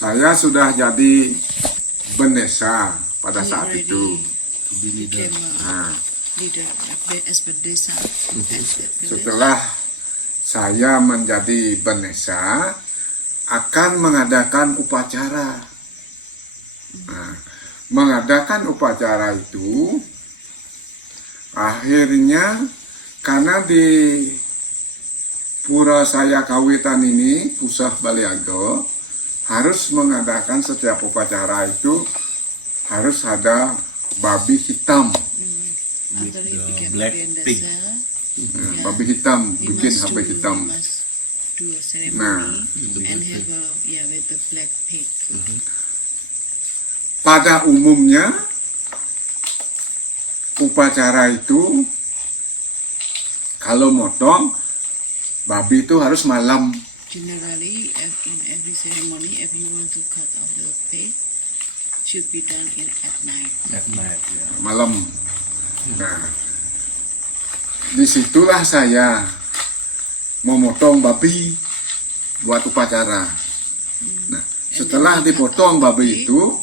Saya sudah jadi bendesa pada saat itu. Became Nah, leader as bendesa. setelah saya menjadi bendesa, akan mengadakan upacara. Nah, mengadakan upacara itu akhirnya karena di Pura Saya Kawitan ini, Pusah Baliago, harus mengadakan setiap upacara itu harus ada babi hitam. After he became black a pig. bendesa, Babi hitam, he bikin must babi hitam. do a ceremony Nah, and have a with the black pig. Pada umumnya upacara itu kalau motong babi itu harus malam. Generally, in every ceremony, if you want to cut off the pig, should be done at night. At night, ya. Malam. Nah, disitulah saya memotong babi buat upacara. Nah, setelah dipotong babi itu,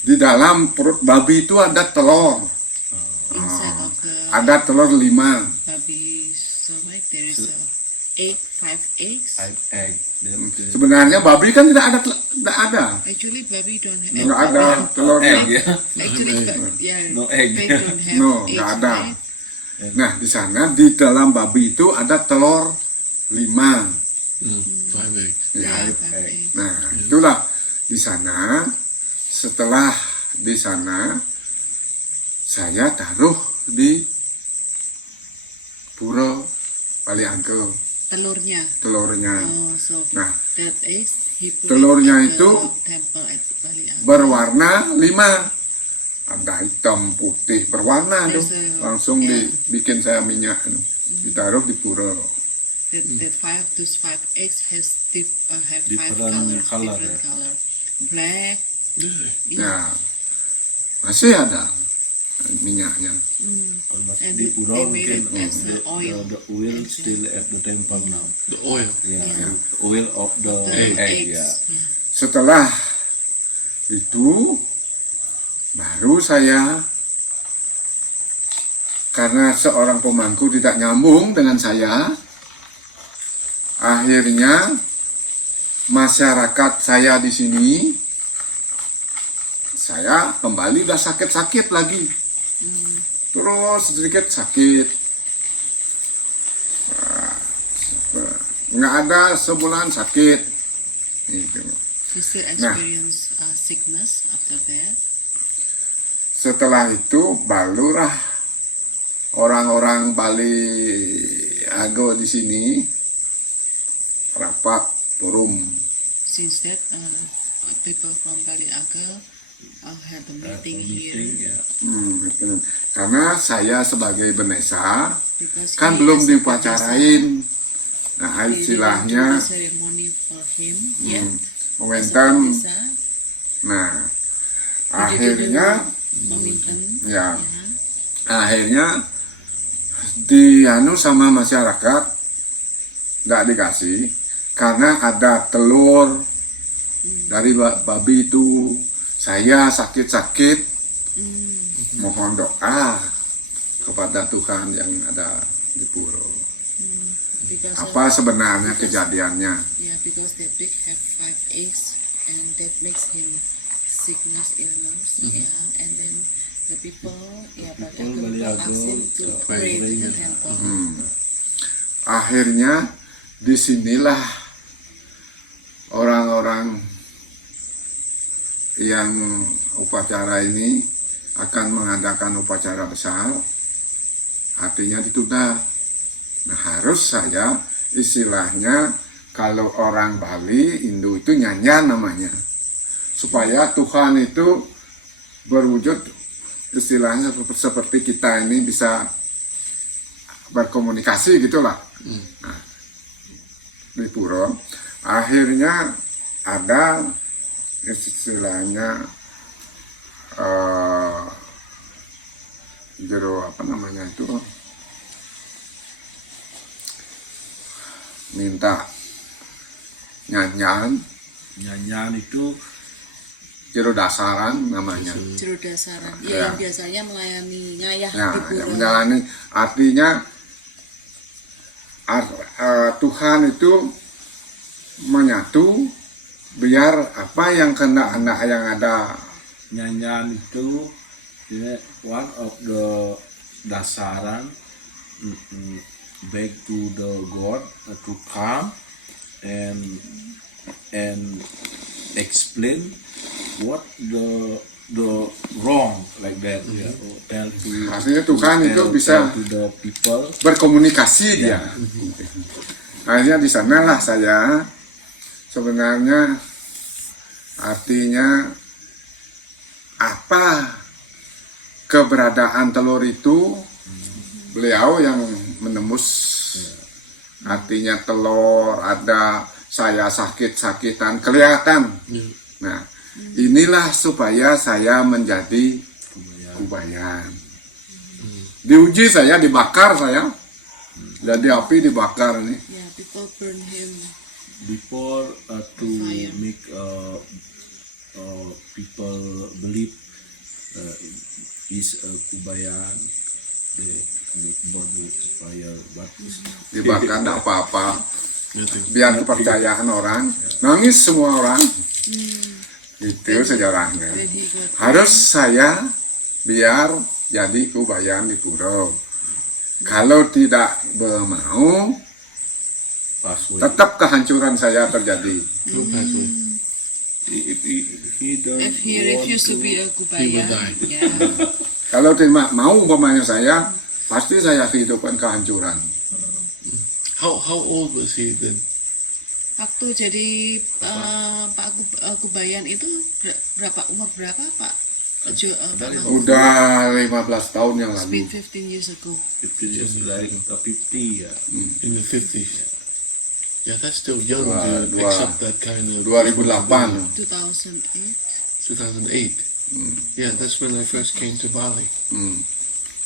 di dalam perut babi itu ada telur. Inside of the Ada telur 5. baby's stomach, there is a five eggs. Egg. Sebenarnya babi kan tidak ada. Actually, baby don't have Nggak ada telurnya. Egg, ya. Actually, No egg. pig don't have No, eggs, nggak ada. right? Nah, di sana di dalam babi itu ada telur 5. Five eggs. Ya. Yeah, egg. five eggs. Nah, itulah di sana. Setelah di sana, saya taruh di Pura Baliago Telurnya. telurnya. Oh, so Nah, that eggs he put telurnya it at itu the temple at Bali. berwarna 5. Ada hitam, putih, berwarna tuh. There's a- Langsung yeah. dibikin saya minyak, ditaruh di pura. Those five eggs have five Different color, different ya. color. Black. Ya, masih ada minyaknya. And Di they Pura made mungkin it as oil. the oil still at the temple now. The oil. Yeah, Yeah. oil of the The egg, ya. eggs. Yeah. Setelah itu baru saya, karena seorang pemangku tidak nyambung dengan saya, akhirnya masyarakat saya di sini, saya kembali udah sakit-sakit lagi, terus sedikit sakit. Nggak ada sebulan sakit gitu. You still Nah. experience sickness after that. Setelah itu barulah orang-orang Bali Ago di sini rapat forum. Since that, people from Bali Aga had a meeting here. Ya. Gitu. Karena saya sebagai bendesa Because kan he belum as a diupacarain. Nah, bendesa, we didn't istilahnya do the ceremony for him yet. As a momentum. bendesa, Nah, we didn't akhirnya do momentum. ya, Yeah. akhirnya dianu sama masyarakat nggak dikasih karena ada telur dari babi itu. Saya sakit-sakit, mohon doa kepada Tuhan yang ada di Puro. Because Apa sebenarnya kejadiannya? yeah, because the pig have five eggs and that makes him sickness illness. Yeah, and then the people pada People Bali Ago, ask him to pray to the temple. Akhirnya disinilah orang-orang yang upacara ini akan mengadakan upacara besar, artinya ditunda. Nah, harus saya istilahnya kalau orang Bali, Hindu itu nyanyian namanya. Supaya Tuhan itu berwujud istilahnya seperti kita ini bisa berkomunikasi gitulah. Nah, di Puro akhirnya ada istilahnya jero apa namanya itu minta nyanyian Nyanyian itu jero dasaran namanya. Jero dasaran. Ya, Ya. yang biasanya melayani ngayah Ya, di yang pura. menjalani artinya Tuhan itu menyatu biar apa yang kena anak yang ada. Nyanyian itu ini one of the dasaran back to the God to come and explain what the wrong like that ya. Tell to Artinya Tuhan itu tell bisa to the people. berkomunikasi dia. Akhirnya di sanalah saya sebenarnya artinya apa keberadaan telur itu beliau yang menembus. Artinya telur ada saya sakit-sakitan kelihatan. Nah, inilah supaya saya menjadi kubayan. Diuji saya, dibakar saya. Jadi api dibakar nih. Ya, people burn him. Before to Fire. make people believe is a kubayan, they make burn with fire, but Dibakar enggak apa-apa. Nothing. Biar kepercayaan orang, nangis semua orang. Itu sejarahnya. Then he got Harus saya biar jadi kubayan di pura. Kalau tidak mau, pass away. tetap kehancuran saya terjadi. No pathway. If he don't if he want refused to be a He will kubayan. die. Ya. Kalau tidak mau umpamanya saya, pasti saya kehidupan kehancuran. How old was he then? Waktu jadi Pak Kubayan itu umur berapa Pak? Pak Mahmud? Udah 15 tahun yang It's lalu. been 15 years ago. 50 years like 50 ya. In the 50s. Yeah, that's still young Dua- to dua- accept that kind of 2008. 2008. 2008. Yeah, that's when I first came to Bali.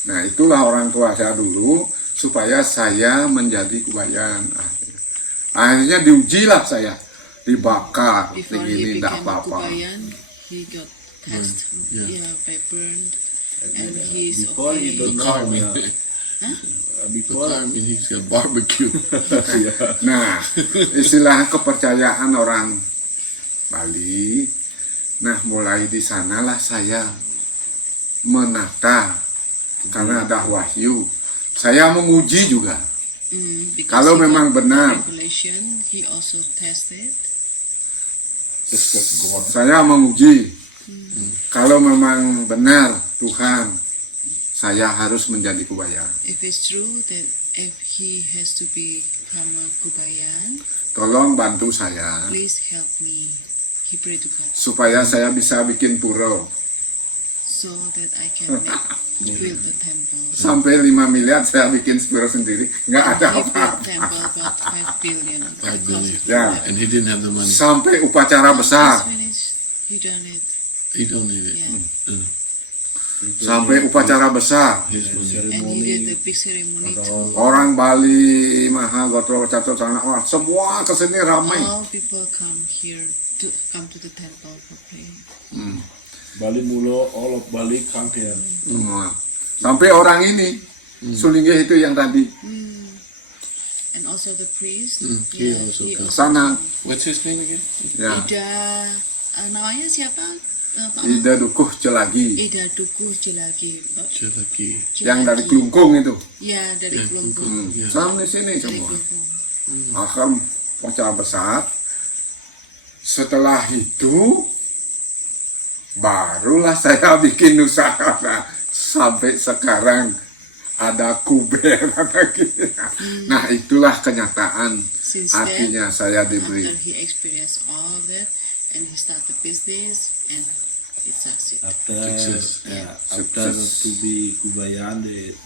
Nah, itulah orang tua saya dulu supaya saya menjadi kubayan. Akhirnya diujilah saya, dibakar, Before begini he tidak became a apa-apa. Kubayan, he got tested, Yeah. by burned, and he's Before okay. you don't know, Carmen. before Carmen, he's got barbecue. Nah, istilah kepercayaan orang Bali. Nah, mulai di sanalah saya menata karena ada wahyu. Saya menguji juga. Because Kalau he memang got benar. revelation, he also tested. respect God. Saya menguji. Kalau memang benar Tuhan, saya harus menjadi kubayan. If it's true that if he has to become a Kubayan, Tolong bantu saya please help me. He prayed to God supaya saya bisa bikin pura. so that I can build the temple. Sampai 5 miliar saya bikin pura sendiri, nggak ada He built apa-apa. temple about 5 billion. 5 billion. Ya. And he didn't have the money. Sampai upacara He's besar, finished. He done it. He don't need it. Yeah. sampai upacara besar. His money. And he did the big ceremony too. Orang Bali, Maha Gotro, Catur, Sana, wah, semua kesini ramai. All people come here to come to the temple for praying. Bali Mulo, all of Bali come here. Semua. Sampai orang ini, Sulinggih itu yang tadi, And also the priest. he also comes. sana, What's his name again? ya, Ida, namanya siapa? Pak Ida Dukuh Celagi, Ida Dukuh Jelagi. Chelaki. yang dari Klungkung itu. Ya, dari Kelungkung. Ya. Sama di sini Dari semua. Kelungkung. Akan upacara besar. Setelah itu, barulah saya bikin usaha. Sampai sekarang ada kuber, ada gitu. Nah, itulah kenyataan. Since Artinya then, saya diberi. after he experienced all of that, and he started business, and it succeeded. After Success. after Success. to be Kubayan, they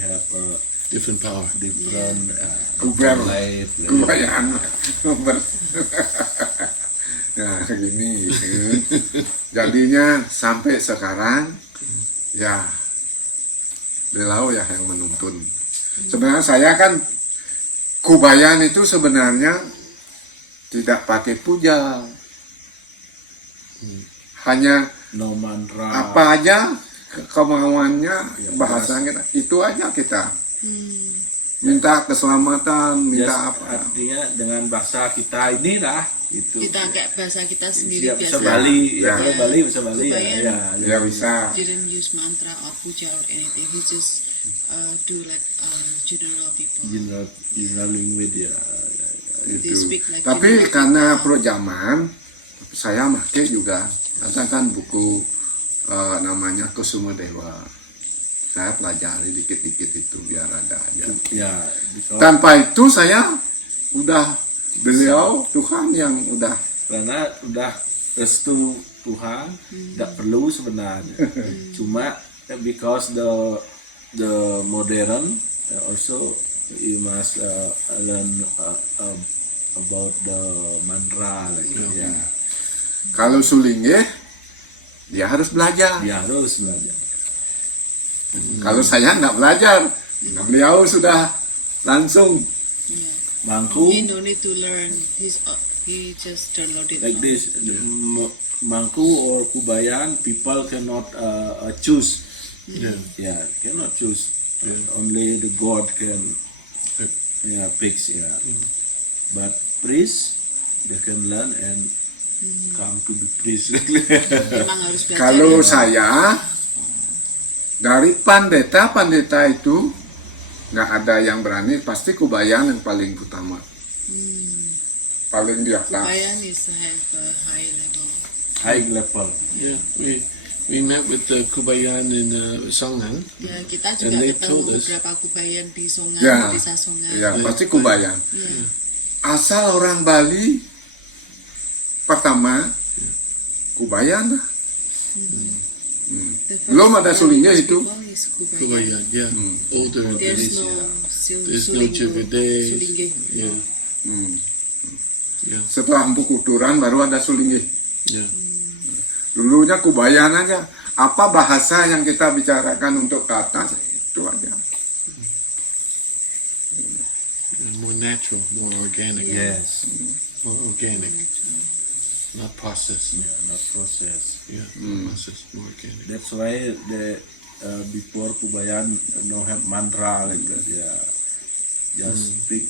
have a Different power. different Kuber. life. Kubayan. Nah, gini gitu. Jadinya sampai sekarang ya beliau ya yang menuntun. Sebenarnya saya kan kubayan itu sebenarnya tidak pakai puja. hanya no mantra. apa aja kemauannya bahasa kita itu aja kita minta keselamatan, minta Just apa. artinya dengan bahasa kita inilah itu. Kita kayak bahasa kita sendiri Bisa biasa. Bali, Ya. kalau Bali bisa Bali ya. Kubayan. Ya bisa. Didn't use mantra or puja or anything. He just do like general people. General language ya. They Itu. speak like Tapi general karena people. pro zaman, saya pakai juga. Ada kan buku namanya Kusuma Dewa. Saya pelajari dikit-dikit itu biar ada aja. Ya, because Tanpa itu saya udah beliau Tuhan yang udah karena udah restu Tuhan, tidak perlu sebenarnya. Cuma because the modern also you must learn about the mantra like ya. kalau sulingeh dia harus belajar. Dia harus belajar. Kalau saya nggak belajar, beliau sudah langsung. Yeah. Mangku He no need to learn. He just downloaded. like this, the mangku or kubayan, people cannot choose. Yeah. Yeah, cannot choose. Only the God can fix. Yeah, but priest they can learn and come to be priest. Memang harus belajar. Kalau ya. saya dari pendeta itu nggak ada yang berani, pasti kubayan yang paling utama, paling di atas. Kubayan is have a high level. High level. Yeah, we met with the Kubayan in Songan. Ya, kita And juga they ketemu told us- beberapa kubayan di Songan, Ya. di desa Songan. Ya pasti kubayan. Ya. Asal orang Bali pertama kubayan. The first Belum ada sulingnya first itu. people is kubayan. Kubayan, yeah. Older There's village. no There's no Jugade. Sulingge. Yeah, Hmm. yeah, Setelah Empu Kuturan baru ada sulingeh. yeah. Dulunya kubayan aja. Apa bahasa yang kita bicarakan untuk ke atas itu aja. More natural, more organic. Yes. More organic. Not processed. Yeah, not process. Yeah, not processed, more organic. That's why the before kubayan no have mantra like that. Yeah, just speak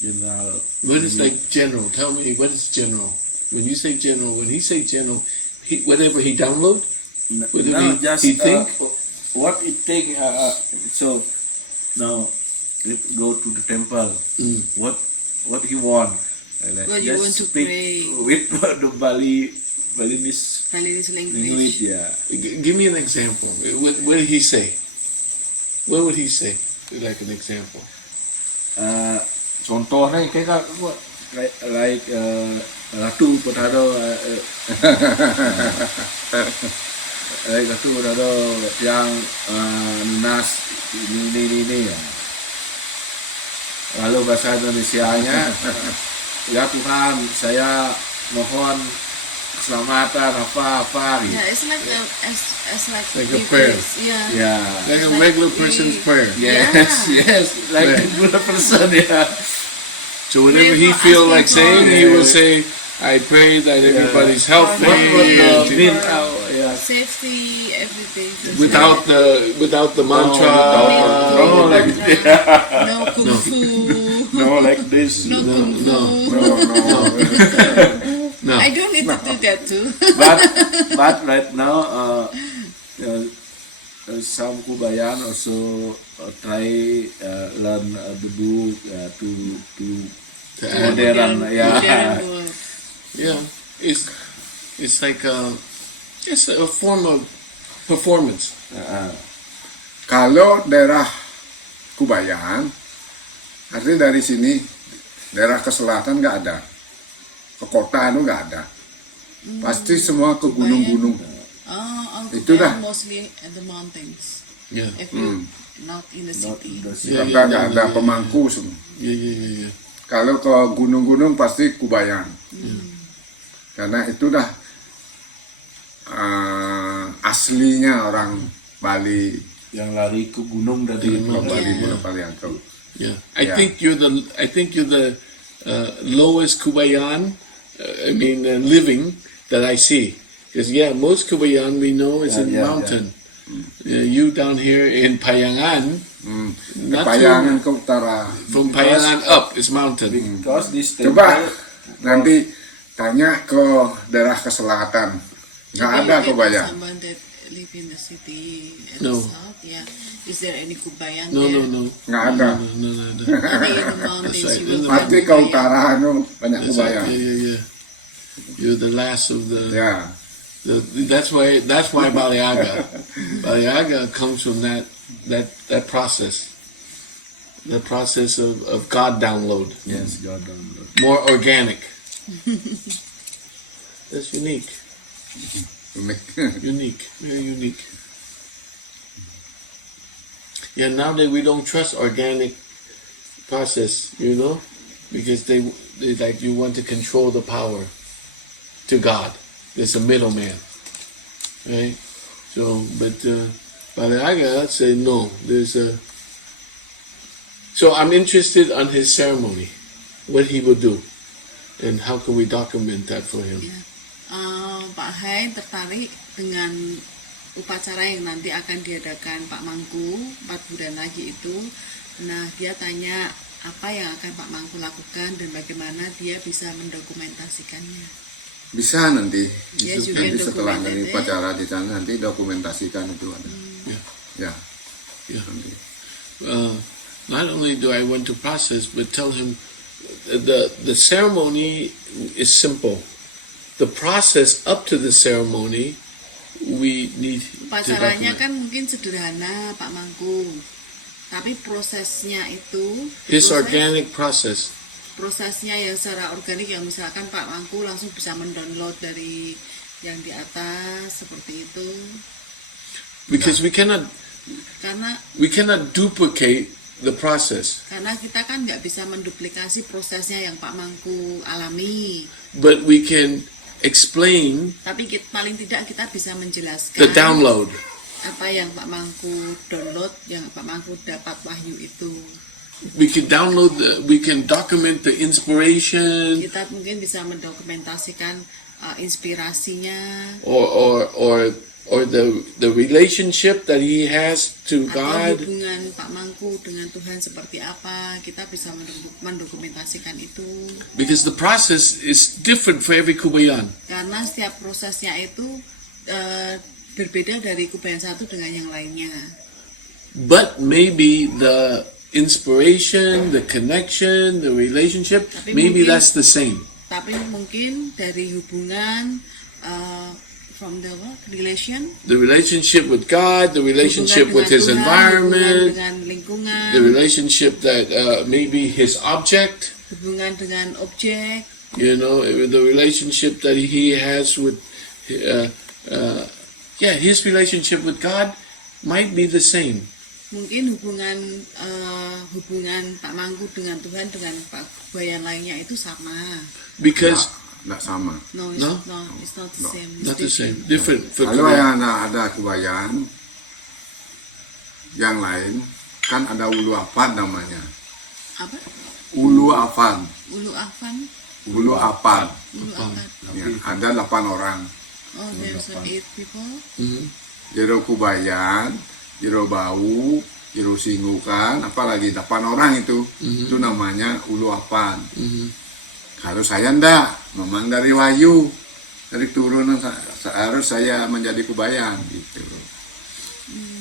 general. What is like general? Tell me, what is general? When you say general, when he say general, whatever he download? What did No, he- just he think? what it take. So now let's go to the temple. What he want? Like, What you just want to speak pray. with the Balinese Balinese language. language. Yeah. Give me an example. What did he say? What would he say? Like an example. Contohnya kayak like ratu potato like ratu potato yang lunas ini ya. Lalu bahasa Indonesianya ya Tuhan saya mohon keselamatan apa gitu. Yeah, it's like Like a we prayer. praise. Yeah. Ya. Like a Like regular we- person's prayer. Yes, yes, like a good person ya. So whatever Pray he for feel asking like saying, for- he will say, I pray that everybody's healthy. What Yeah. the mean? Yeah. Safety, everything. Without the mantra. No, like No kung fu. no, like this. No kung fu. No. I don't need to do that too. But right now, some Kubayan also try learn the book to modern. Modern Yeah. world. Yeah, it's like it's a form of performance. Kalau daerah Kubayan, artinya dari sini daerah ke selatan nggak ada, ke kota itu nggak ada, pasti semua ke gunung-gunung. Oh, Itu dah. mostly at the mountains. Yeah, If you not in the Not city. the Yeah, Karena nggak ada pemangku semua. yeah. Kalau ke gunung-gunung pasti Kubayan, karena itu dah aslinya orang Bali, yang lari ke gunung dari orang Bali Yeah. Bola Paliangkau. Yeah, I Yeah. think you're the lowest Kubayan. Living that I see. Because most Kubayan we know is in mountain. You down here in Payangan, not Payangan ke utara. from Payangan up is mountain. Because this Coba temple, nanti tanya ke daerah ke selatan. Nggak ada kebayang. Someone that live in the city at No. the south, yeah. Is there any Kubayan No, there? no, no, Nggak ada. no, no, no. Only in the mountains That's right. you will Nanti find ke Kubayan. utara banyak That's right. kebayang. Yeah. You're the last of the. Ya. That's why Baliaga. Baliaga comes from that process. The process of God download. yes, God download. More organic. That's unique. Unique. Very unique. Yeah, nowadays we don't trust organic process, because they like you want to control the power to God. There's a middleman, right? So, but Baliaga say no. So I'm interested on his ceremony, what he will do, and how can we document that for him? Ya. Pak Hai tertarik dengan upacara yang nanti akan diadakan Pak Mangku 4 bulan lagi itu. Nah, dia tanya apa yang akan Pak Mangku lakukan dan bagaimana dia bisa mendokumentasikannya. Bisa nanti. Yes, you Nanti can setelah document dari it. upacara di sana nanti dokumentasikan itu ada. Ya. Yeah. Nanti. Not only do I want to process, but tell him the ceremony is simple. The process up to the ceremony, we need to Upacaranya document. kan mungkin sederhana Pak Mangku, tapi prosesnya itu His organic process. prosesnya yang secara organik, yang misalkan Pak Mangku langsung bisa mendownload dari yang di atas seperti itu, Because we cannot duplicate the process, karena kita kan nggak bisa menduplikasi prosesnya yang Pak Mangku alami, but we can explain tapi paling tidak kita bisa menjelaskan the download. apa yang Pak Mangku download, yang Pak Mangku dapat wahyu itu. We can we can document the inspiration Kita mungkin bisa mendokumentasikan inspirasinya, or the relationship that he has to atau God. hubungan Pak Mangku dengan Tuhan seperti apa. Kita bisa mendokumentasikan itu, Because the process is different for every Kubayan. karena setiap prosesnya itu berbeda dari Kubayan satu dengan yang lainnya. But maybe the inspiration, the connection, the relationship, Tapi maybe mungkin- that's the same. Tapi mungkin dari hubungan from the relation, The relationship with God, the relationship hubungan with his dengan Tuhan, environment, hubungan dengan lingkungan, the relationship that maybe his object, hubungan dengan objek, the relationship that he has with, his relationship with God might be the same. mungkin hubungan Pak Mangku dengan Tuhan dengan Pak Kubayan lainnya itu sama. Because Nggak sama. No, No? it's not the No. same. It's not the same, different. different for Kalau Kubayan. yang ada kebayang yang lain kan ada ulu afan namanya. Apa? Ulu afan. Ulu Afan? Ulu afan. Ulu Afan. Ya, ada 8 orang. Oh, there's 8 people. Mhm. Jero kubayang, jero bau, jero singgukan, apalagi 8 orang itu. Itu namanya ulu afan. Kalau saya ndak, memang dari Wahyu, dari turunan harus saya menjadi kubayang gitu.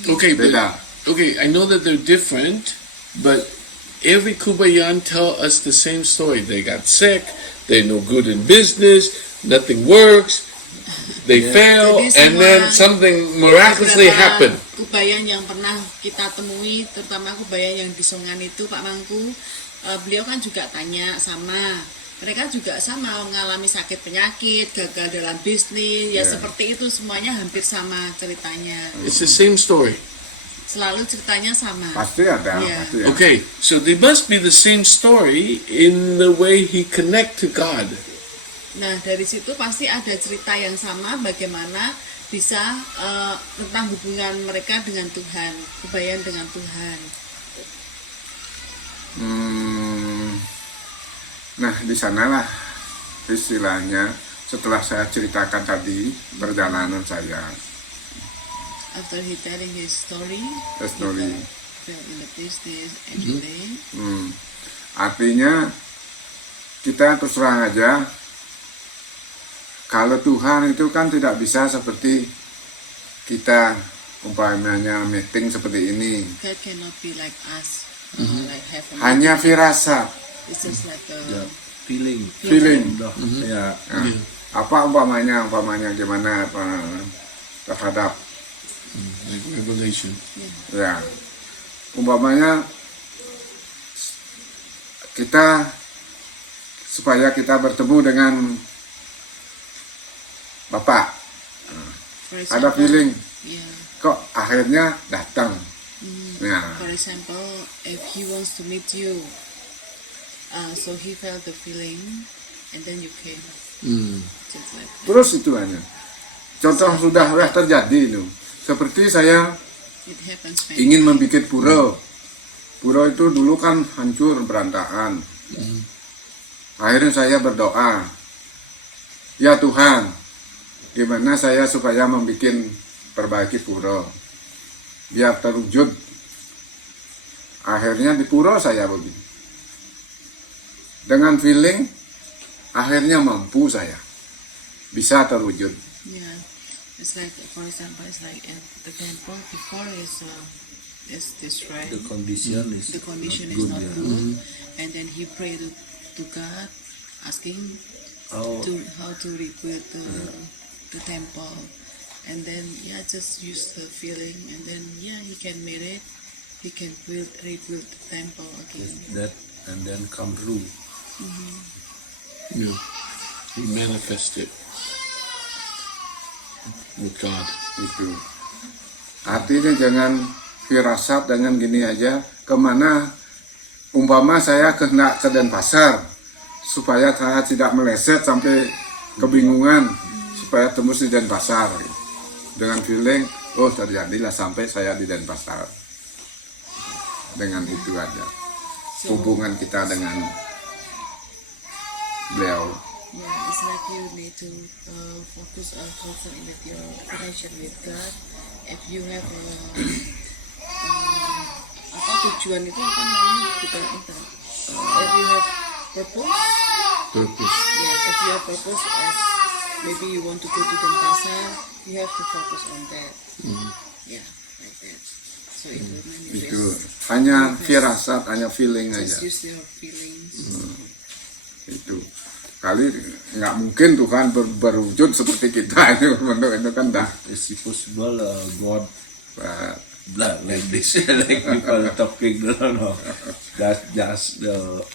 Okay, Beda. okay, I know that they're different, but every Kubayan tell us the same story. They got sick, they're no good in business, nothing works, they fail, Jadi and then semua- something miraculously Beberapa happen. Kubayan yang pernah kita temui, terutama Kubayan yang di Songan itu, Pak Mangku, beliau kan juga tanya sama. Mereka juga sama mengalami sakit penyakit, gagal dalam bisnis, ya Ya. seperti itu, semuanya hampir sama ceritanya. It's the same story. Selalu ceritanya sama. Pasti ada, Iya. pasti ya. Okay, so they must be the same story in the way he connect to God. Nah, dari situ pasti ada cerita yang sama bagaimana bisa tentang hubungan mereka dengan Tuhan, Kubayan dengan Tuhan. Nah, di sanalah istilahnya setelah saya ceritakan tadi perjalanan saya. After he telling his story, The story. he fell in the business every day. Artinya kita terus terang aja, kalau Tuhan itu kan tidak bisa seperti kita umpamanya meeting seperti ini, God cannot be like us, like have a hanya firasat, It's just like a Ya, feeling. feeling. Udah, ya. Nah, apa umpamanya gimana terhadap Like revelation. ya umpamanya kita supaya kita bertemu dengan Bapak, for ada example, feeling yeah. kok akhirnya datang. Nah, For example, if he wants to meet you, so he felt the feeling, and then you came, just like that. terus itu hanya contoh sudah terjadi itu. Seperti saya It happens when ingin membuat pura. Pura itu dulu kan hancur berantakan. Akhirnya saya berdoa, ya Tuhan, gimana saya supaya membuat perbaiki pura biar terwujud. Akhirnya di pura saya begitu. Dengan feeling, akhirnya mampu saya bisa terwujud. yeah, it's like, for example, it's like at the temple before is destroyed. The condition is The condition not is good, not ya. good, and then he prayed to God, asking Oh, how to rebuild the temple, and then just use the feeling, and then he can make it, he can rebuild the temple again. that and then come true. Yeah. He manifested with God. Itu artinya jangan firasat dengan gini aja, kemana umpama saya kena ke Denpasar supaya saya tidak meleset sampai kebingungan, supaya tembus di Denpasar dengan feeling, oh terjadilah sampai saya di Denpasar. Dengan itu aja hubungan kita dengan beliau. Yeah, it's like you need to focus on constantly with your connection with God. If you have apa tujuan itu apa namanya bukan itu. If you have purpose, Purpose. if you have purpose, as maybe you want to go to Denpasar, you have to focus on that. Yeah, like that. So it will manifest. Itu hanya firasat, hanya feeling aja. Just use your feelings. Itu kali nggak mungkin Tuhan berwujud seperti kita itu kan dah. Is it possible God But blood like this? Like people talking, no. That's just the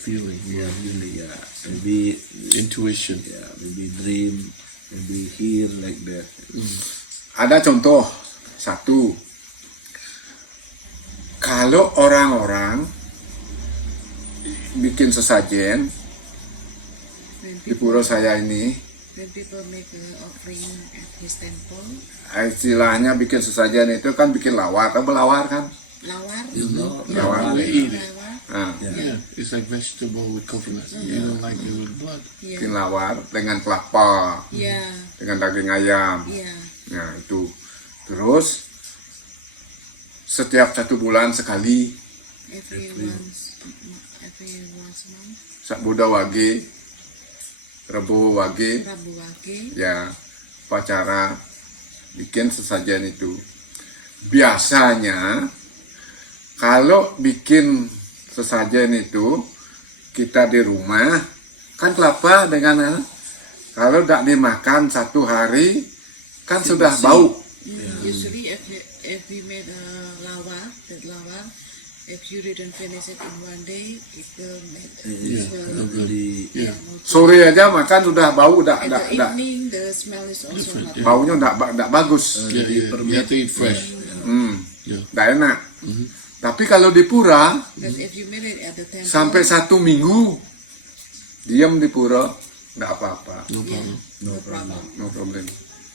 Feeling. Yeah. really, maybe Intuition. maybe dream, maybe hear like that. ada contoh satu, kalau orang-orang bikin sesajen When di pura saya ini, when people make an offering at his temple, istilahnya bikin sesajen itu kan bikin lawar, kan belawar kan? lawar, Lawar. They eat it. lawar, Nah, Yeah. It's like vegetable with coconut. You don't like it with blood. bikin lawar dengan kelapa, yeah, dengan daging ayam. yeah, Nah itu, terus setiap 1 bulan sekali every once month, sak Buddha Wage, Rebo Wage, Rabu Wage, ya upacara bikin sesajen itu. Biasanya kalau bikin sesajen itu kita di rumah kan kelapa dengan kalau tidak dimakan 1 hari kan sudah bau. Usually if we made a lawar, that lawar, if you didn't finish it in one day, it will make Really, Sore aja makan sudah bau, At the evening, the smell is also Different, not baunya tidak bagus, Yeah, you have to eat fresh. Yeah. tidak enak. Tapi kalau di pura But if you made it at the temple, sampai 1 minggu diam di pura nggak apa-apa, No problem. no problem. no problem.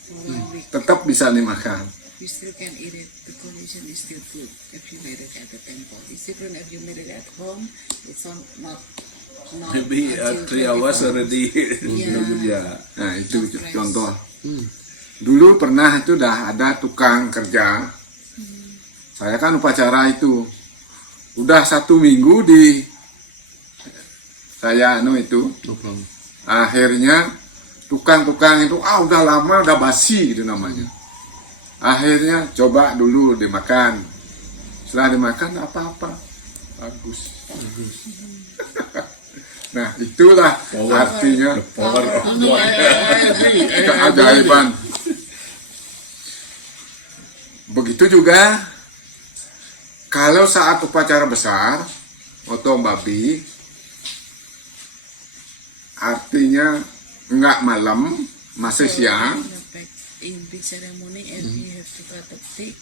For 1 week, Tetap bisa dimakan. you still can eat it. The condition is still good if you made it at the temple. It's different if you made it at home. It's not not Maybe until 3 hours 24. already. Yeah. Yeah. Nah itu Stress. contoh. Dulu pernah itu dah ada tukang kerja. Saya kan upacara itu. Udah 1 minggu di saya itu. No problem. Akhirnya tukang-tukang itu udah lama udah basi gitu namanya. Akhirnya coba dulu dimakan. Setelah dimakan apa-apa. Bagus. Nah itulah artinya Power of No, God. I agree. I keajaiban. Begitu juga kalau saat upacara besar otong babi, artinya enggak malam, masih siang. In big ceremony, and we have to cut the pig.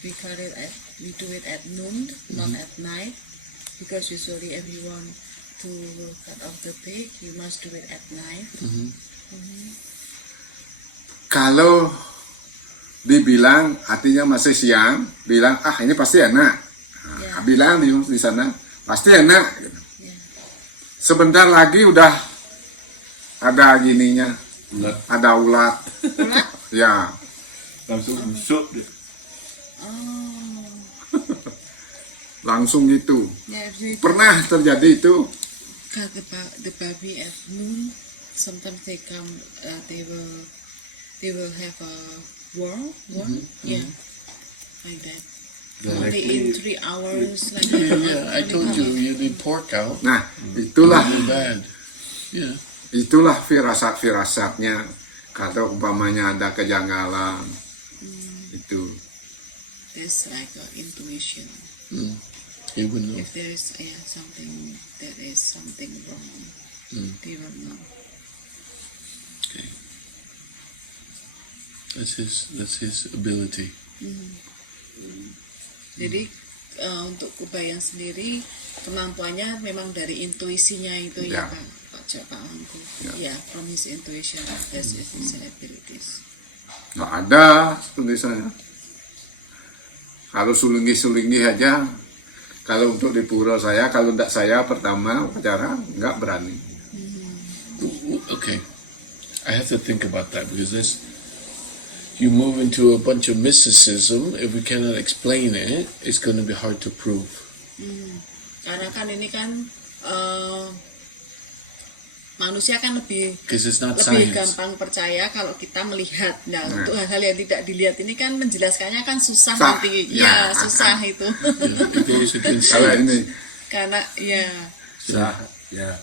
We do it at noon, not at night, because usually everyone to cut off the pig, you must do it at night. Kalau dibilang artinya masih siang, bilang ini pasti enak. Ya. Bilang di sana pasti enak. Gitu. Yeah. Sebentar lagi udah ada gininya, Ulat. ada ulat. Ulat? Ya, Langsung busuk dia. Oh, langsung gitu. yeah. If you Pernah terjadi itu. cut the baby at noon, sometimes they come, they will have a worm, yeah, like that. Only in 3 hours, like Yeah, that. yeah. I told you, you did pork out. Nah, itulah Not bad. Yeah. itulah firasat-firasatnya. Kalau umpamanya ada kejanggalan, itu. There's like a intuition. You would know. If there is something, there is something wrong, they will know. Okay. That's his ability. Jadi untuk Kubayan sendiri kemampuannya memang dari intuisinya itu Ya. ya Pak Mangku. Ya. Ya, from his intuition, that's his abilities. Nggak ada tulisannya. Harus sulinggi-sulinggi aja. Kalau untuk di pura saya, kalau tidak saya pertama upacara nggak berani. Okay. I have to think about that because you move into a bunch of mysticism. If we cannot explain it, it's going to be hard to prove. Karena kan ini kan manusia kan lebih Because it's not lebih science. gampang percaya kalau kita melihat. Nah, untuk hal-hal yang tidak dilihat ini kan menjelaskannya kan susah Susah. nanti. Ya. Ya, susah itu. Yeah, it goes against Kalau science. ini Karena ya Sah. Yeah.